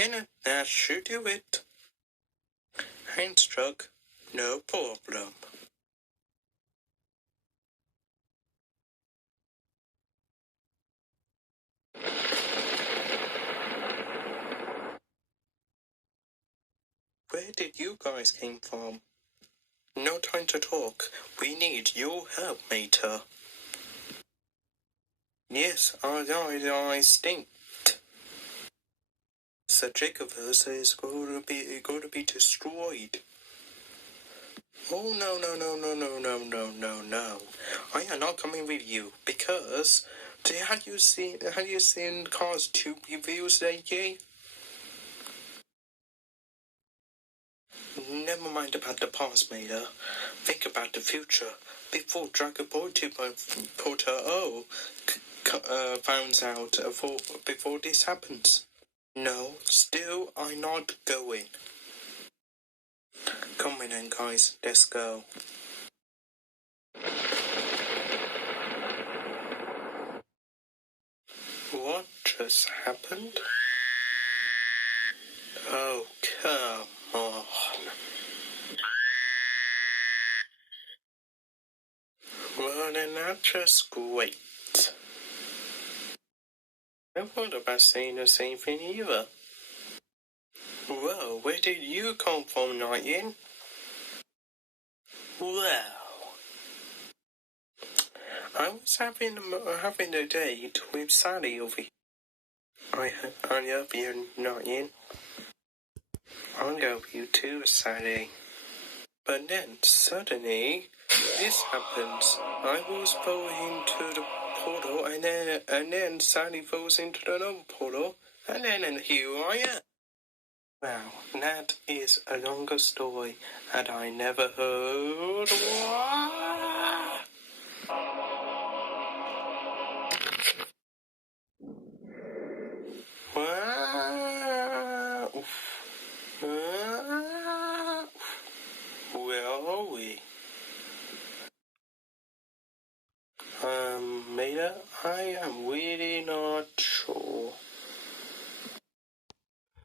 Okay, that should do it. Hand struck, no problem. Where did you guys came from? No time to talk. We need your help, Mater. Yes, I stink. Sir Jacobus is going to be destroyed. Oh no. I am not coming with you because have you seen Cars 2 reviews lately? Never mind about the past, Mater. Think about the future. Before Dragon Ball 2.0 finds out before this happens. No, still I'm not going. Come on then, guys, let's go. What just happened? Oh, come on. Well, then that's just great. I thought about saying the same thing either. Well, where did you come from, Nightwing? Well, I was having a date with Sally over here. I love you, Nightwing. I love you too, Sally. But then, suddenly, this happens. I was falling into the portal, and then Sally falls into the other portal, and here I am. Wow, that is a longer story, and I never heard. Wow. Where are we? Mater, I am really